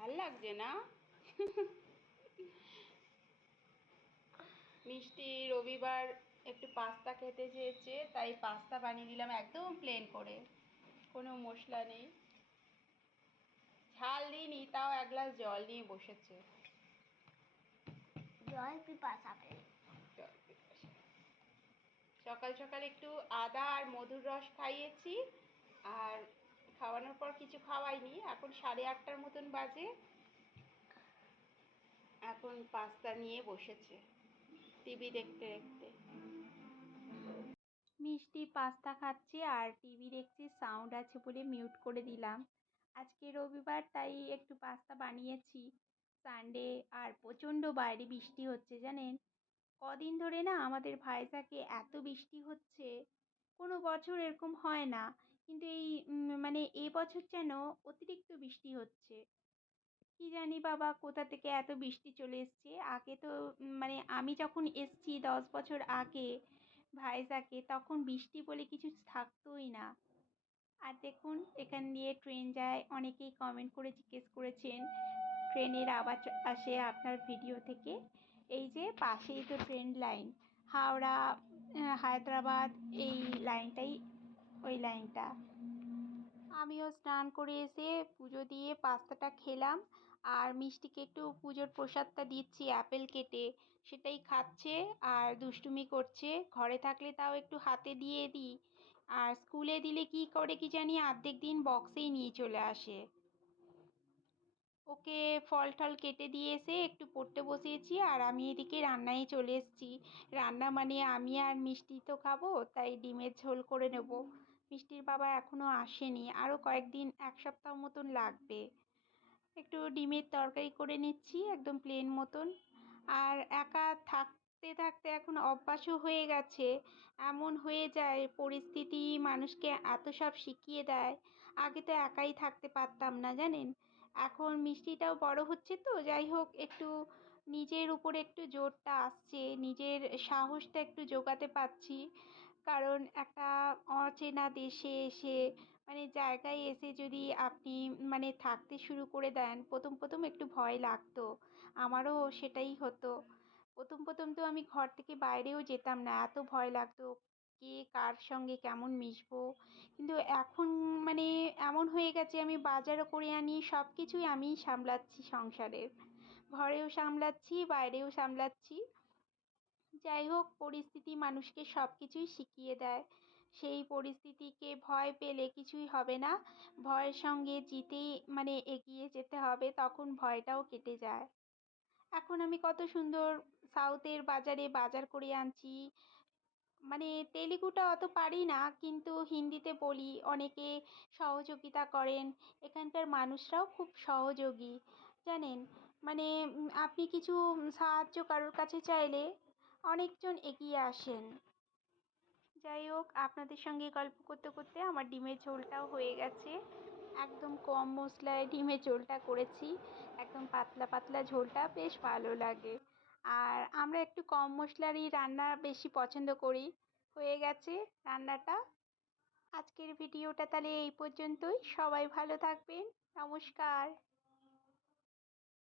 ভালো লাগছে না? মিষ্টি রবিবার একটু পাস্তা খেতে চেয়েছে তাই পাস্তা বানিয়ে দিলাম একদম প্লেন করে। কোনো মশলা নেই। ঝাল দিইনি তাও এক গ্লাস জল নিয়ে বসেছে। জল পিপাসা। সকাল সকাল একটু আদা আর মধুর রস খাইয়েছি আর খাওয়ানোর পর কিছু খাওয়াইনি। এখন সাড়ে আটটার মতন বাজে। এখন পাস্তা নিয়ে বসেছে টিভি দেখতে দেখতে। মিষ্টি পাস্তা খাচ্ছে আর টিভি দেখছি, সাউন্ড আছে বলে মিউট করে দিলাম। আজকে রবিবার, তাই একটু পাস্তা বানিয়েছি। সানডে আর প্রচণ্ড বাইরে বৃষ্টি হচ্ছে, জানেন? কদিন ধরে না আমাদের ভাইজাকে এত বৃষ্টি হচ্ছে, কোনো বছর এরকম হয় না। কিন্তু এই মানে এ বছর যেন অতিরিক্ত বৃষ্টি হচ্ছে। কি জানি বাবা কোথা থেকে এত বৃষ্টি চলে এসছে। আগে তো মানে আমি যখন এসছি দশ বছর আগে ভাইজাকে, তখন বৃষ্টি বলে কিছু থাকতোই না। আর দেখুন, এখান দিয়ে ট্রেন যায়, অনেকেই কমেন্ট করে, জিজ্ঞেস করেছেন, ট্রেনের আওয়াজ আসে আপনার ভিডিও থেকে? এই যে পাশেই তো ট্রেন লাইন, হাওড়া হায়দ্রাবাদ, এই লাইনটাই ওই লাইনটা। আমিও স্নান করে এসে পুজো দিয়ে পাস্তাটা খেলাম। আর মিষ্টিকে একটু পুজোর প্রসাদটা দিচ্ছি, অ্যাপেল কেটে। সেটাই খাচ্ছে আর দুষ্টুমি করছে। ঘরে থাকলে তাও একটু হাতে দিয়ে দিই। আর স্কুলে দিলে কি করে কি জানি অর্ধেক দিন বক্সেই নিয়ে চলে আসে। ওকে ফল টল কেটে দিয়ে এসে একটু পড়তে বসিয়েছি আর আমি এদিকে রান্নায় চলে এসেছি। রান্না মানে আমি আর মিষ্টি তো খাব, তাই ডিমের ঝোল করে নেব। মিষ্টির বাবা এখনও আসেনি আরও কয়েকদিন, এক সপ্তাহ মতন লাগবে। একটু ডিমের তরকারি করে নিচ্ছি, একদম প্লেন মতন। আর একা থাকতে থাকতে এখন অভ্যাসও হয়ে গেছে। এমন হয়ে যায়, পরিস্থিতি মানুষকে এত সব শিখিয়ে দেয়। আগে তো একাই থাকতে পারতাম না, জানেন? এখন মিষ্টিটাও বড় হচ্ছে তো, যাই হোক, একটু নিজের উপরে একটু জোরটা আসছে, নিজের সাহসটা একটু জোগাতে পারছি। কারণ একটা অচেনা দেশে এসে মানে জায়গায় এসে যদি আপনি মানে থাকতে শুরু করে দেন, প্রথম প্রথম একটু ভয় লাগতো। আমারও সেটাই হতো। প্রথম প্রথম তো আমি ঘর থেকে বাইরেও যেতাম না, এত ভয় লাগতো কে কার সঙ্গে কেমন মিশবো। কিন্তু এখন মানে এমন হয়ে গেছে, আমি বাজারও করে আনি সব কিছুই আমিই সামলাচ্ছি সংসারের। ঘরেও সামলাচ্ছি, বাইরেও সামলাচ্ছি। যাই হোক, পরিস্থিতি মানুষকে সব কিছুই শিখিয়ে দেয়। সেই পরিস্থিতিকে ভয় পেলে কিছুই হবে না। ভয়ের সঙ্গে জিতেই মানে এগিয়ে যেতে হবে, তখন ভয়টাও কেটে যায়। এখন আমি কত সুন্দর সাউথের বাজারে বাজার করে আনছি। মানে তেলেগুটা অত পারি না, কিন্তু হিন্দিতে বলি, অনেকে সহযোগিতা করেন। এখানকার মানুষরাও খুব সহযোগী, জানেন? মানে আপনি কিছু সাহায্য কারোর কাছে চাইলে অনেকজন এগিয়ে আসেন। যাই হোক, আপনাদের সঙ্গে গল্প করতে করতে আমার ডিমের ঝোলটাও হয়ে গেছে। একদম কম মশলায় ডিমের ঝোলটা করেছি। একদম পাতলা পাতলা ঝোলটা বেশ ভালো লাগে। আর আমরা একটু কম মশলারই রান্না বেশি পছন্দ করি। হয়ে গেছে রান্নাটা। আজকের ভিডিওটা তাহলে এই পর্যন্তই। সবাই ভালো থাকবেন। নমস্কার।